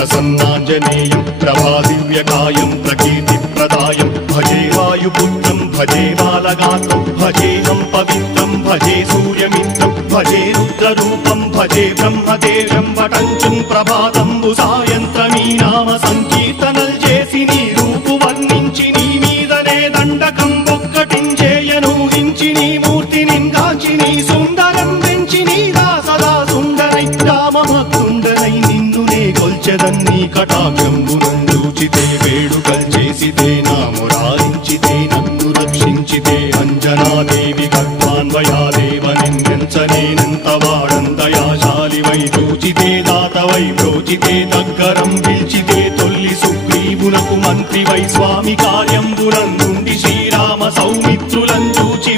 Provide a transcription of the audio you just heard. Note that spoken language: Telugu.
प्रसन्नाञ्जनेयं प्रभादिव्यकायं प्रकीर्तिप्रदायं भजे वायुपुत्रं भजे बालगात्रं भजेऽहं पवित्रं भजे सूर्यमित्रं भजे रुद्ररूपं भजे ब्रह्मदेव्यं वटञ्चं ప్రభాతంబు సాయంత్రమీ నామ సంకీర్తనల్ చేసి నీ రూపు వర్ణించి నీ మీదనే దండకం ఒక్కటించేయనూహించి నీ మూర్తిని గాంచి నీ సుందరం పెంచి నీ దాసదా సుందరై రామభక్తుండనై నిన్నునే కొల్చెదన్నీ కటాక్షంబునందూచితే వేడుకల్ చేసితే నామురారించితే నన్ను రక్షించితే అంజనాదేవి ఖడ్వాన్వయాదేవ నిన్నెంచనేనంత వాడందయాశాలివై చూచితే దాతవై ప్రోచితే దగ్గరం పిలిచితే తొల్లి సుగ్రీవునకు మంత్రివై స్వామి కార్యంబునందుండి శ్రీరామ సౌమిత్రులను చూచి